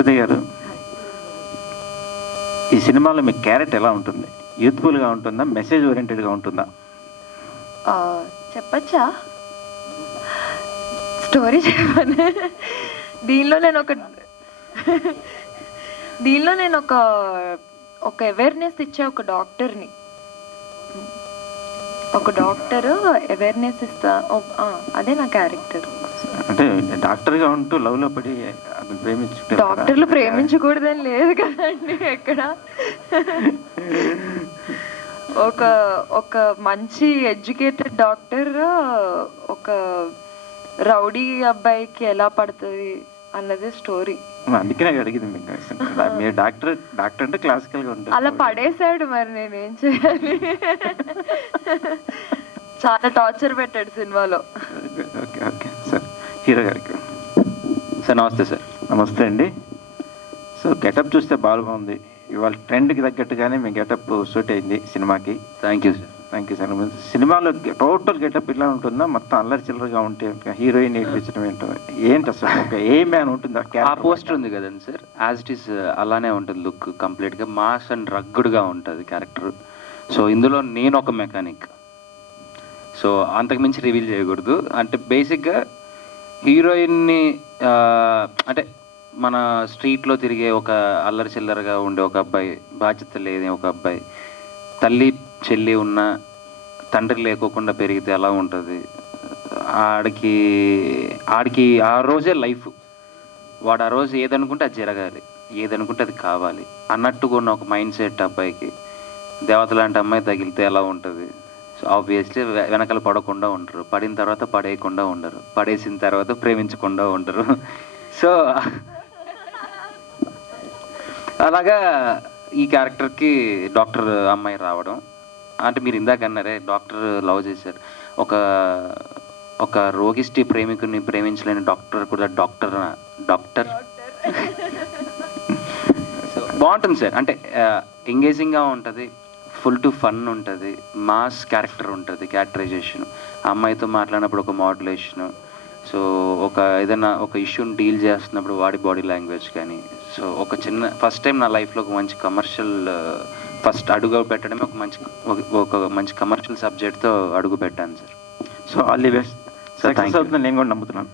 సుధీ గారు, ఈ సినిమాలో మీ క్యారెక్టర్ ఎలా ఉంటుంది? యూత్ఫుల్గా ఉంటుందా, మెసేజ్ ఓరియంటెడ్గా ఉంటుందా? చెప్పచ్చా? స్టోరీ చెప్పను. దీనిలో నేను ఒక అవేర్నెస్ ఇచ్చే ఒక డాక్టర్ని. ఒక డాక్టర్ అవేర్నెస్ ఇస్తా, అదే నా క్యారెక్టర్. అంటే డాక్టర్గా ఉంటూ లవ్లో పడి ప్రేమించుకుంటారు. డాక్టర్లు ప్రేమించకూడదని లేదు కదండి ఎక్కడ. ఒక మంచి ఎడ్యుకేటెడ్ డాక్టర్ ఒక రౌడీ అబ్బాయికి ఎలా పడుతుంది అన్నదే స్టోరీ. అందుకనే అడిగింది మీకు. మీరు డాక్టర్ అంటే క్లాసికల్గా ఉంటుంది. అలా పడేసాడు, మరి నేనేం చేయాలి? చాలా టార్చర్ పెట్టాడు సినిమాలో. Okay okay sir. హీరో గారికి సార్ నమస్తే. సార్ నమస్తే అండి. సో గెటప్ చూస్తే బాగుంది. ఇవాళ ట్రెండ్కి తగ్గట్టుగానే మీ గెటప్ సూట్ అయింది సినిమాకి. Thank you sir. Thank you sir. సినిమాలో టోటల్ గెటప్ ఇలా ఉంటుందా, మొత్తం అల్లరి చిల్లరగా ఉంటే హీరోయిన్ ఏడిపించడం ఏంటి అసలు? ఒక ఏ మ్యాన్ ఉంటుందా? ఆ పోస్టర్ ఉంది కదండి సార్, యాజ్ ఇట్ ఈస్ అలానే ఉంటుంది. లుక్ కంప్లీట్గా మాస్ అండ్ రగ్గుడ్గా ఉంటుంది క్యారెక్టర్. సో ఇందులో నేను ఒక మెకానిక్. సో అంతకుమించి రివీల్ చేయకూడదు. అంటే బేసిక్గా హీరోయిన్ని అంటే మన స్ట్రీట్లో తిరిగే ఒక అల్లరి చిల్లరగా ఉండే ఒక అబ్బాయి, బాధ్యత లేని ఒక అబ్బాయి, తల్లి చెల్లి ఉన్న తండ్రి లేకోకుండా పెరిగితే ఎలా ఉంటుంది, ఆడికి ఆ రోజే లైఫ్. వాడు ఆ రోజు ఏదనుకుంటే అది జరగాలి, ఏదనుకుంటే అది కావాలి అన్నట్టుగా ఉన్న ఒక మైండ్ సెట్ అబ్బాయికి. దేవత లాంటి అమ్మాయి తగిలితే ఎలా ఉంటుంది? సో ఆబ్వియస్లీ వెనకాల పడకుండా ఉండరు, పడిన తర్వాత పడేయకుండా ఉండరు, పడేసిన తర్వాత ప్రేమించకుండా ఉండరు. సో అలాగా ఈ క్యారెక్టర్కి డాక్టర్ అమ్మాయి రావడం, అంటే మీరు ఇందాక అన్నారే డాక్టర్ లవ్ చేశారు, ఒక రోగిష్టి ప్రేమికుని ప్రేమించలేని డాక్టర్ కూడా డాక్టర్. సో బాగుంటుంది సార్. అంటే ఎంగేజింగ్గా ఉంటుంది, ఫుల్ టు ఫన్ ఉంటుంది, మాస్ క్యారెక్టర్ ఉంటుంది, క్యారెక్టరైజేషన్, అమ్మాయితో మాట్లాడినప్పుడు ఒక మాడ్యులేషను, సో ఏదైనా ఒక ఇష్యూని డీల్ చేస్తున్నప్పుడు వాడి బాడీ లాంగ్వేజ్ కానీ. సో ఒక చిన్న ఫస్ట్ టైం నా లైఫ్లో ఒక మంచి కమర్షియల్ ఫస్ట్ అడుగు పెట్టడమే ఒక మంచి కమర్షియల్ సబ్జెక్ట్తో అడుగు పెట్టాను sir. So all the best. Success అవుతుందని నేను కూడా నమ్ముతున్నాను.